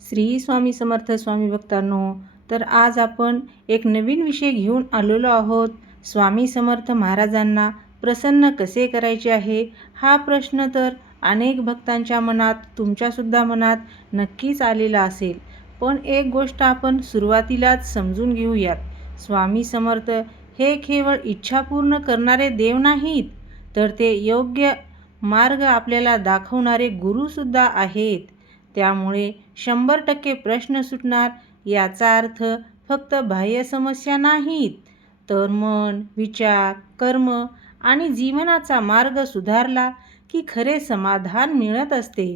श्री स्वामी समर्थ स्वामी भक्तांनो, तर आज आपण एक नवीन विषय घेऊन आलेलो आहोत. स्वामी समर्थ महाराजांना प्रसन्न कसे करायचे आहे, हा प्रश्न तर अनेक भक्तांच्या मनात, तुमच्यासुद्धा मनात नक्कीच आलेला असेल. पण एक गोष्ट आपण सुरुवातीलाच समजून घेऊयात. स्वामी समर्थ हे केवळ इच्छा पूर्ण करणारे देव नाहीत, तर ते योग्य मार्ग आपल्याला दाखवणारे गुरुसुद्धा आहेत. त्यामुळे 100% प्रश्न सुटणार याचा अर्थ फक्त बाह्य समस्या नाहीत, तर मन, विचार, कर्म आणि जीवनाचा मार्ग सुधारला की खरे समाधान मिळत असते.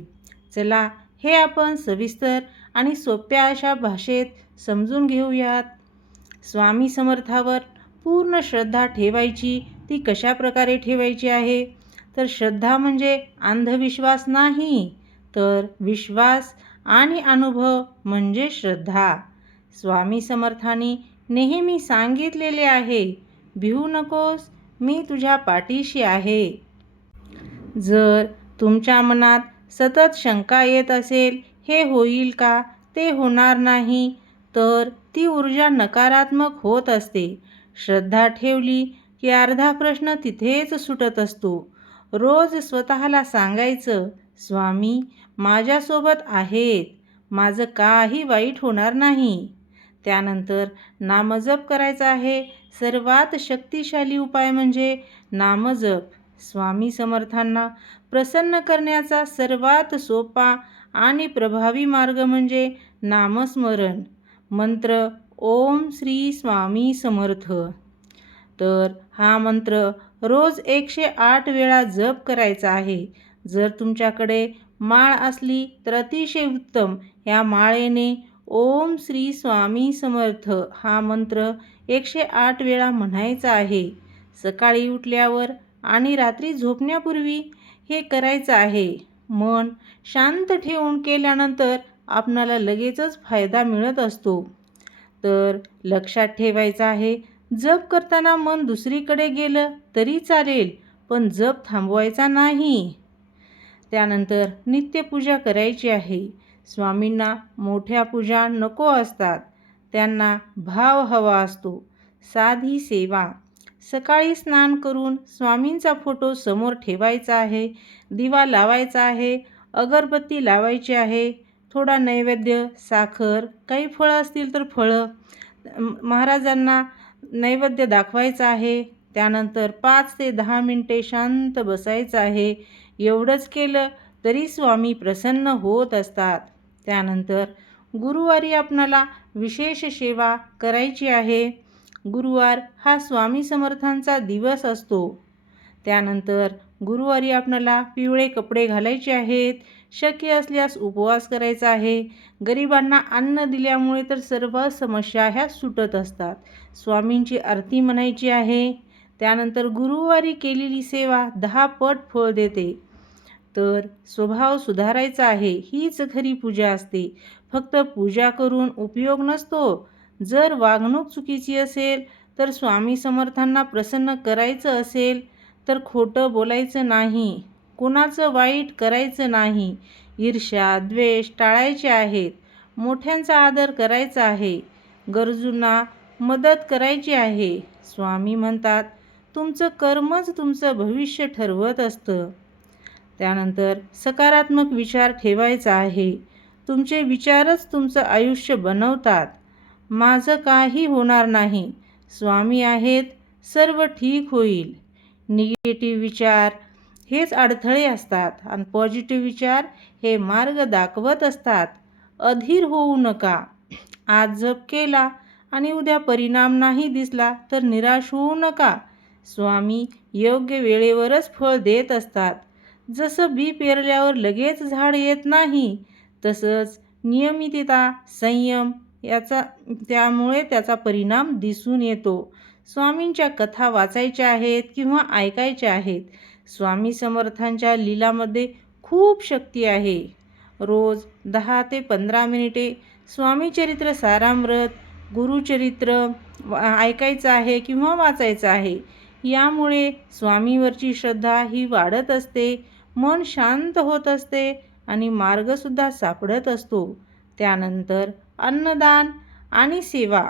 चला, हे आपण सविस्तर आणि सोप्या अशा भाषेत समजून घेऊयात. स्वामी समर्थावर पूर्ण श्रद्धा ठेवायची, ती कशा प्रकारे ठेवायची आहे? तर श्रद्धा म्हणजे अंधविश्वास नाही, तर विश्वास आणि अनुभव म्हणजे श्रद्धा. स्वामी समर्थांनी नेहमी सांगितलेले आहे, भिवू नकोस, मी तुझ्या पाठीशी आहे. जर तुमच्या मनात सतत शंका येत असेल, हे होईल का, ते होणार नाही, तर ती ऊर्जा नकारात्मक होत असते. श्रद्धा ठेवली की अर्धा प्रश्न तिथेच सुटत असतो. रोज स्वतःला सांगायचं, स्वामी माझ्यासोबत आहेत, माझं काही वाईट होणार नाही. त्यानंतर नामजप करायचा आहे. सर्वात शक्तिशाली उपाय म्हणजे नामजप. स्वामी समर्थांना प्रसन्न करण्याचा सर्वात सोपा आणि प्रभावी मार्ग म्हणजे नामस्मरण. मंत्र ओम श्री स्वामी समर्थ. तर हा मंत्र रोज 108 वेळा जप करायचा आहे. जर तुमच्याकडे माळ असली तर अतिशय उत्तम. या माळेने ओम श्री स्वामी समर्थ हा मंत्र 108 वेळा म्हणायचा आहे. सकाळी उठल्यावर आणि रात्री झोपण्यापूर्वी हे करायचं आहे. मन शांत ठेवून केल्यानंतर आपणाला लगेचच फायदा मिळत असतो. तर लक्षात ठेवायचं आहे, जप करताना मन दुसरीकडे गेलं तरी चालेल, पण जप थांबवायचा नाही. त्यानंतर नित्यपूजा करायची आहे. स्वामींना मोठ्या पूजा नको असतात, त्यांना भाव हवा असतो. साधी सेवा. सकाळी स्नान करून स्वामींचा फोटो समोर ठेवायचा आहे, दिवा लावायचा आहे, अगरबत्ती लावायची आहे, थोडा नैवेद्य, साखर, काही फळं असतील तर फळं महाराजांना नैवेद्य दाखवायचा आहे. त्यानंतर 5 ते 10 मिनिटे शांत बसायचं आहे. एवढंच केलं तरी स्वामी प्रसन्न होत असतात. त्यानंतर गुरुवारी आपणाला विशेष सेवा करायची आहे. गुरुवार हा स्वामी समर्थांचा दिवस असतो. त्यानंतर गुरुवारी आपणाला पिवळे कपडे घालायचे आहेत. शक्य असल्यास उपवास करायचा आहे. गरिबांना अन्न दिल्यामुळे तर सर्व समस्या ह्या सुटत असतात. स्वामींची आरती म्हणायची आहे. त्यानंतर गुरुवारी केलेली सेवा 10 पट फळ देते. तर स्वभाव सुधारायचा आहे, हीच खरी पूजा असते. फक्त पूजा करून उपयोग नसतो. जर वागणूक चुकीची असेल, तर स्वामी समर्थांना प्रसन्न करायचं असेल तर खोटं बोलायचं नाही, कोणाचं वाईट करायचं नाही, ईर्ष्या द्वेष टाळायचे आहेत, मोठ्यांचा आदर करायचा आहे, गरजूंना मदत करायची आहे. स्वामी म्हणतात, तुमचं कर्मच तुमचं भविष्य ठरवत असतं. त्यानंतर सकारात्मक विचार ठेवायचा आहे. तुमचे विचारच तुमचं आयुष्य बनवतात. माझं काही होणार नाही, स्वामी आहेत, सर्व ठीक होईल. निगेटिव्ह विचार हेच अडथळे असतात आणि पॉझिटिव्ह विचार हे मार्ग दाखवत असतात. अधीर होऊ नका. आज जप केला आणि उद्या परिणाम नाही दिसला तर निराश होऊ नका. स्वामी योग्य वेळेवरच फळ देत असतात. जसं बी पेरल्यावर लगेच झाड येत नाही, तसंच नियमितता, संयम त्यामुळे त्याचा परिणाम दिसून येतो. स्वामींच्या कथा वाचायच्या आहेत किंवा ऐकायच्या आहेत. स्वामी समर्थांच्या लीलामध्ये खूप शक्ती आहे. रोज 10 ते 15 मिनिटे स्वामीचरित्र सारामृत, गुरुचरित्र ऐकायचं आहे किंवा वाचायचं आहे. यामुळे स्वामीवरची श्रद्धा ही वाढत असते, मन शांत होत असते आणि मार्गसुद्धा सापडत असतो. त्यानंतर अन्नदान आणि सेवा.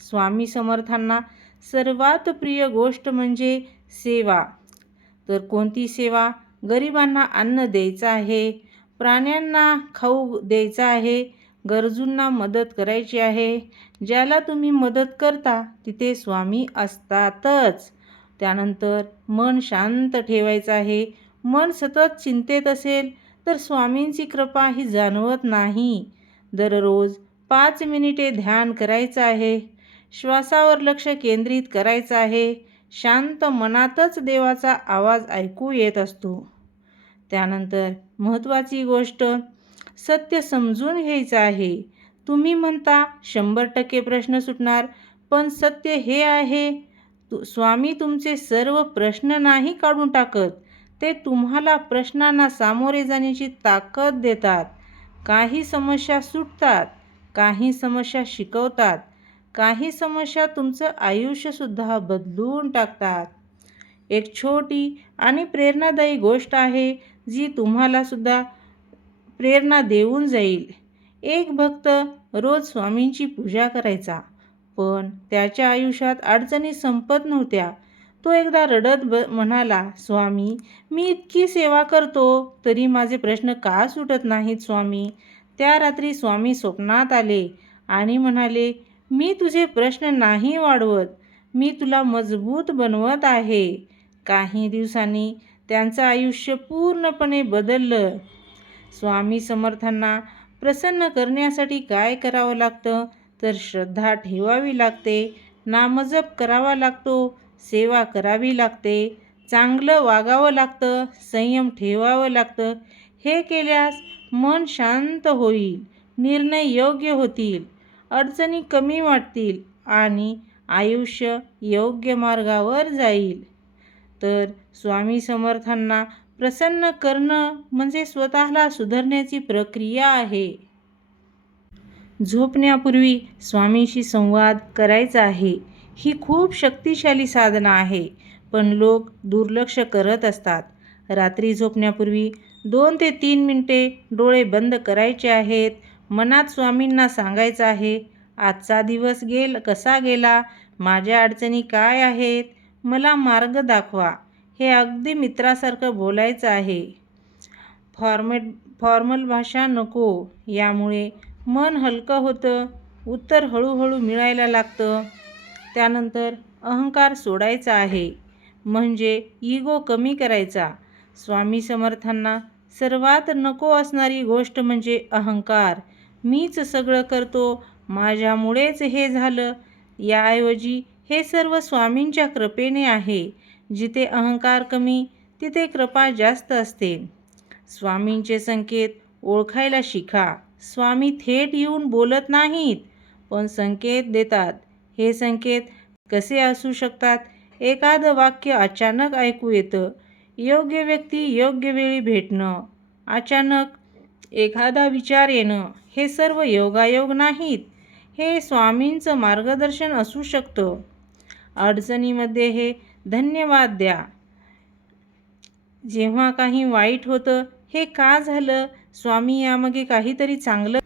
स्वामी समर्थांना सर्वात प्रिय गोष्ट म्हणजे सेवा. तर कोणती सेवा? गरिबांना अन्न द्यायचं आहे, प्राण्यांना खाऊ द्यायचं आहे, गरजूंना मदत करायची आहे. ज्याला तुम्ही मदत करता तिथे स्वामी असतातच. त्यानंतर मन शांत ठेवायचं आहे. मन सतत चिंतेत असेल तर स्वामींची कृपा ही जाणवत नाही. दररोज 5 मिनिटे ध्यान करायचं आहे. श्वासावर लक्ष केंद्रित करायचं आहे. शांत मनातच देवाचा आवाज ऐकू येत असतो. त्यानंतर महत्त्वाची गोष्ट, सत्य समजून घ्यायचं आहे. तुम्ही म्हणता 100% प्रश्न सुटणार, पण सत्य हे आहे, स्वामी तुमचे सर्व प्रश्न नाही काढून टाकत. ते तुम्हाला प्रश्नांना सामोरे जाण्याची ताकद देतात. काही समस्या सुटतात, काही समस्या शिकवतात, काही समस्या तुमचं आयुष्यसुद्धा बदलून टाकतात. एक छोटी आणि प्रेरणादायी गोष्ट आहे जी तुम्हालासुद्धा प्रेरणा देऊन जाईल. एक भक्त रोज स्वामींची पूजा करायचा, पण त्याच्या आयुष्यात अडचणी संपत नव्हत्या. तो एकदा रडत म्हणाला, स्वामी, मी इतकी सेवा करतो तरी माझे प्रश्न का सुटत नाहीत स्वामी? त्या रात्री स्वामी स्वप्नात आले आणि म्हणाले, मी तुझे प्रश्न नाही वाढवत, मी तुला मजबूत बनवत आहे. काही दिवसांनी त्यांचं आयुष्य पूर्णपणे बदललं. स्वामी समर्थांना प्रसन्न करण्यासाठी काय करावं लागतं? तर श्रद्धा ठेवावी लागते, नामजप करावा लागतो, सेवा करावी लागते, चांगलं वागावं लागतं, संयम ठेवावं लागतं. हे केल्यास मन शांत होईल, निर्णय योग्य होतील, अडचणी कमी वाटतील आणि आयुष्य योग्य मार्गावर जाईल. तर स्वामी समर्थांना प्रसन्न करणं म्हणजे स्वतःला सुधारण्याची प्रक्रिया आहे. झोपण्यापूर्वी स्वामींशी संवाद करायचा आहे. ही खूप शक्तिशाली साधना आहे, पण लोक दुर्लक्ष करत असतात. रात्री झोपण्यापूर्वी 2 ते 3 मिनिटे डोळे बंद करायचे आहेत. मनात स्वामींना सांगायचं आहे, आजचा दिवस कसा गेला? माझ्या अडचणी काय आहेत? मला मार्ग दाखवा. हे अगदी मित्रासारखं बोलायचं आहे. फॉर्मल भाषा नको. यामुळे मन हलकं होतं, उत्तर हळूहळू मिळायला लागतं. त्यानंतर अहंकार सोडायचा आहे, म्हणजे इगो कमी करायचा. स्वामी समर्थांना सर्वात नको असणारी गोष्ट म्हणजे अहंकार. मीच सगळं करतो, माझ्यामुळेच हे झालं. याऐवजी हे सर्व स्वामींच्या कृपेने आहे. जिथे अहंकार कमी तिथे कृपा जास्त असते. स्वामींचे संकेत ओळखायला शिका. स्वामी थेट येऊन बोलत नाहीत, पण संकेत देतात. हे संकेत कसे असू शकतात? एखादं वाक्य अचानक ऐकू येतं, योग्य व्यक्ती योग्य वेळी भेटणं, अचानक एखादा विचार येणं. हे सर्व योगायोग नाहीत, हे स्वामींचं मार्गदर्शन असू शकतं. अडचणीमध्ये हे धन्यवाद द्या. जेव्हा काही वाईट होतं, हे का झालं? स्वामी यामागे काहीतरी चांगलं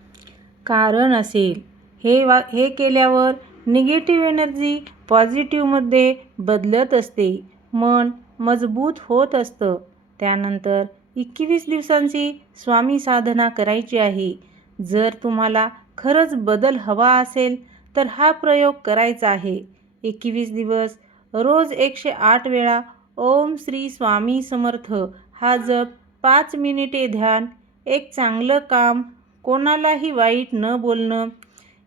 कारण असेल. हे केल्यावर निगेटिव्ह एनर्जी पॉझिटिव्हमध्ये बदलत असते. मन मजबूत होत असतं. त्यानंतर 21 दिवसांची स्वामी साधना करायची आहे. जर तुम्हाला खरंच बदल हवा असेल तर हा प्रयोग करायचा आहे. 21 दिवस रोज 108 वेळा ओम श्री स्वामी समर्थ हा जप, 5 मिनिटे ध्यान, एक चांगलं काम, कोणालाही वाईट न बोलणं.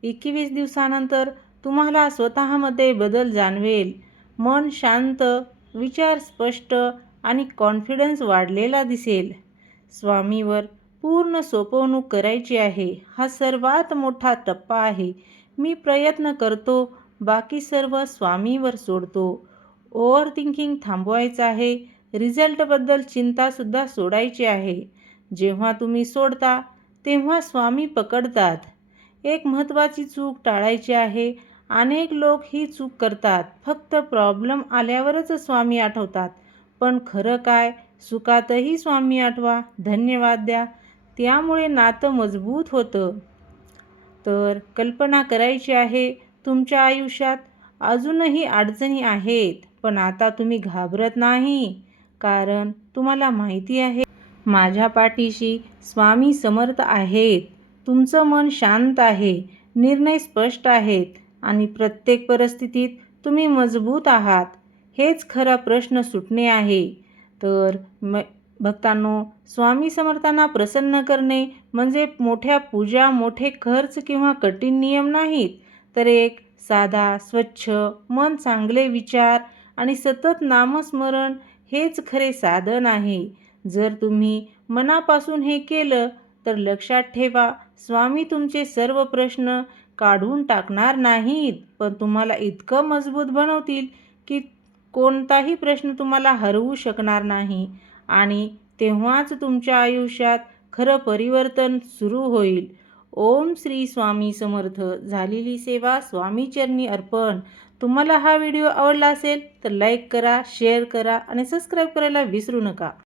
21 दिवसानंतर तुम्हाला स्वतःमध्ये बदल जाणवेल. मन शांत, विचार स्पष्ट आणि कॉन्फिडन्स वाढलेला दिसेल. स्वामीवर पूर्ण सोपवणूक करायची आहे. हा सर्वात मोठा टप्पा आहे. मी प्रयत्न करतो, बाकी सर्व स्वामीवर सोडतो. ओव्हर थिंकिंग थांबवायचं आहे. रिझल्टबद्दल चिंतासुद्धा सोडायची आहे. जेव्हा तुम्ही सोडता तेव्हा स्वामी पकडतात. एक महत्त्वाची चूक टाळायची आहे. अनेक लोक ही चूक करतात. फक्त प्रॉब्लेम आल्यावरच स्वामी आठवतात. पण खरं काय? सुखातही स्वामी आठवा, धन्यवाद द्या. त्यामुळे नातं मजबूत होतं. तर कल्पना करायची आहे, तुमच्या आयुष्यात अजूनही अडचणी आहेत, पण आता तुम्ही घाबरत नाही, कारण तुम्हाला माहिती आहे माझ्या पाठीशी स्वामी समर्थ आहेत. तुमचं मन शांत आहे, निर्णय स्पष्ट आहेत आणि प्रत्येक परिस्थितीत तुम्ही मजबूत आहात. हेच खरा प्रश्न सुटणे आहे. तर भक्तांनो, स्वामी समर्थांना प्रसन्न करणे म्हणजे मोठ्या पूजा, मोठे खर्च किंवा कठीण नियम नाहीत, तर एक साधा, स्वच्छ मन, चांगले विचार आणि सतत नामस्मरण हेच खरे साधन आहे. जर तुम्ही मनापासून हे केलं तर लक्षात ठेवा, स्वामी तुमचे सर्व प्रश्न काढून टाकणार नाहीत, पण तुम्हाला इतकं मजबूत बनवतील की कोणताही प्रश्न तुम्हाला हरवू शकणार नाही. आणि तेव्हाच तुमच्या आयुष्यात खरं परिवर्तन सुरू होईल. ओम श्री स्वामी समर्थ. झालेली सेवा स्वामी चरणी अर्पण. तुम्हाला हा व्हिडिओ आवडला असेल तर लाईक करा, शेअर करा आणि सबस्क्राईब करायला विसरू नका.